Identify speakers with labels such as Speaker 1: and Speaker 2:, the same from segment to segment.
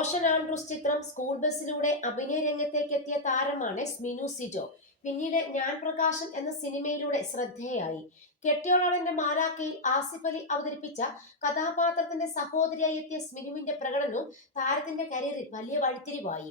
Speaker 1: റോഷൻ ആൻഡ്രൂസ് ചിത്രം സ്കൂൾ ബസ്സിലൂടെ അഭിനയ രംഗത്തേക്ക് എത്തിയ താരമാണ് സ്മിനു സിജോ. പിന്നീട് ഞാൻ പ്രകാശൻ എന്ന സിനിമയിലൂടെ ശ്രദ്ധേയായി. കെട്ടിയോളാണെന്റെ മാലാക്കയിൽ ആസിഫ് അലി അവതരിപ്പിച്ച കഥാപാത്രത്തിന്റെ സഹോദരിയായി എത്തിയ സ്മിനുവിന്റെ പ്രകടനവും താരത്തിന്റെ കരിയറിൽ വലിയ വഴിത്തിരിവായി.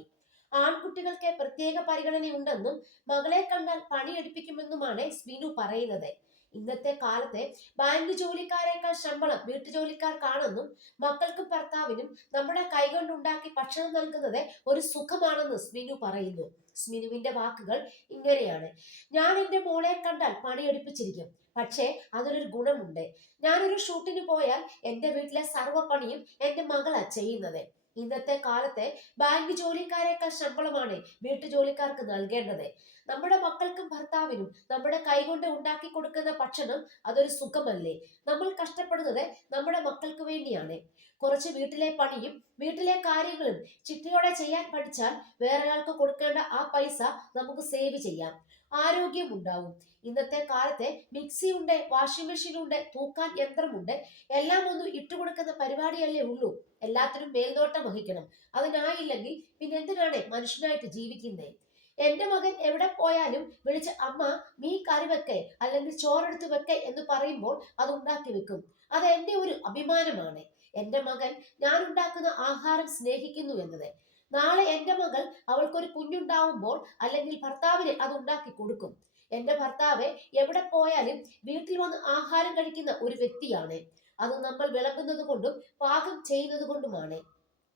Speaker 1: ആൺകുട്ടികൾക്ക് പ്രത്യേക പരിഗണനയുണ്ടെന്നും മകളെ കണ്ടാൽ പണിയെടുപ്പിക്കുമെന്നുമാണ് സ്മിനു പറയുന്നത്. ഇന്നത്തെ കാലത്തെ ബാങ്ക് ജോലിക്കാരേക്കാൾ ശമ്പളം വീട്ടുജോലിക്കാർക്കാണെന്നും മക്കൾക്കും ഭർത്താവിനും നമ്മുടെ കൈകൊണ്ടുണ്ടാക്കി ഭക്ഷണം നൽകുന്നത് ഒരു സുഖമാണെന്ന് സ്മിനു പറയുന്നു. സ്മിനുവിന്റെ വാക്കുകൾ ഇങ്ങനെയാണ്. ഞാൻ എന്റെ മോളെ കണ്ടാൽ പണിയെടുപ്പിച്ചിരിക്കും. പക്ഷേ അതിനൊരു ഗുണമുണ്ട്. ഞാനൊരു ഷൂട്ടിന് പോയാൽ എന്റെ വീട്ടിലെ സർവ പണിയും എന്റെ മകളാ ചെയ്യുന്നത്. ഇന്നത്തെ കാലത്തെ ബാങ്ക് ജോലിക്കാരേക്കാൾ ശമ്പളമാണ് വീട്ടുജോലിക്കാർക്ക് നൽകേണ്ടത്. നമ്മുടെ മക്കൾക്കും ഭർത്താവിനും നമ്മുടെ കൈകൊണ്ട് ഉണ്ടാക്കി കൊടുക്കുന്ന ഭക്ഷണം അതൊരു സുഖമല്ലേ? നമ്മൾ കഷ്ടപ്പെടുന്നത് നമ്മുടെ മക്കൾക്ക് വേണ്ടിയാണ്. കുറച്ച് വീട്ടിലെ പണിയും വീട്ടിലെ കാര്യങ്ങളും ചിട്ടയോടെ ചെയ്യാൻ പഠിച്ചാൽ വേറൊരാൾക്ക് കൊടുക്കേണ്ട ആ പൈസ നമുക്ക് സേവ് ചെയ്യാം. ആരോഗ്യം ഉണ്ടാവും ഇന്നത്തെ കാലത്തെ മിക്സി ഉണ്ട് വാഷിംഗ് മെഷീൻ ഉണ്ട് തൂക്കാൻ യന്ത്രമുണ്ട്. എല്ലാം ഒന്നും ഇട്ടുകൊടുക്കുന്ന പരിപാടിയല്ലേ ഉള്ളൂ. എല്ലാത്തിനും മേൽനോട്ടം വഹിക്കണം. അതിനായില്ലെങ്കിൽ പിന്നെ എന്തിനാണ് മനുഷ്യനായിട്ട് ജീവിക്കുന്നത് എന്റെ മകൻ എവിടെ പോയാലും വിളിച്ച് അമ്മ മീ കറി വെക്കേ അല്ലെങ്കിൽ ചോറെടുത്ത് വെക്കേ എന്ന് പറയുമ്പോൾ അത് ഉണ്ടാക്കി വെക്കും. അത് എന്റെ ഒരു അഭിമാനമാണ്. എന്റെ മകൻ ഞാൻ ഉണ്ടാക്കുന്ന ആഹാരം സ്നേഹിക്കുന്നു എന്നത്. നാളെ എന്റെ മകൾ അവൾക്കൊരു കുഞ്ഞുണ്ടാവുമ്പോൾ അല്ലെങ്കിൽ ഭർത്താവിന് അത് ഉണ്ടാക്കി കൊടുക്കും. എന്റെ ഭർത്താവ് എവിടെ പോയാലും വീട്ടിൽ വന്ന് ആഹാരം കഴിക്കുന്ന ഒരു വ്യക്തിയാണ്. അത് നമ്മൾ വിളമ്പുന്നത് കൊണ്ടും പാകം ചെയ്യുന്നത് കൊണ്ടുമാണ്.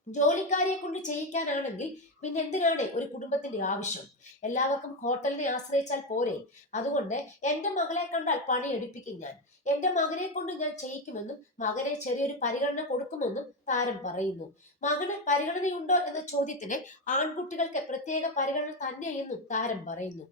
Speaker 1: ജോലിക്കാരിയെ കൊണ്ട് ചെയ്യിക്കാനാണെങ്കിൽ പിന്നെ എന്തിനാണ് ഒരു കുടുംബത്തിന്റെ ആവശ്യം? എല്ലാവർക്കും ഹോട്ടലിനെ ആശ്രയിച്ചാൽ പോരെ? അതുകൊണ്ട് എന്റെ മകളെ കണ്ടാൽ പണി എടുപ്പിക്കും ഞാൻ. എന്റെ മകനെ കൊണ്ട് ഞാൻ ചെയ്യിക്കുമെന്നും മകനെ ചെറിയൊരു പരിഗണന കൊടുക്കുമെന്നും താരം പറയുന്നു. മകന് പരിഗണനയുണ്ടോ എന്ന ചോദ്യത്തിന് ആൺകുട്ടികൾക്ക് പ്രത്യേക പരിഗണന തന്നെയെന്നും താരം പറയുന്നു.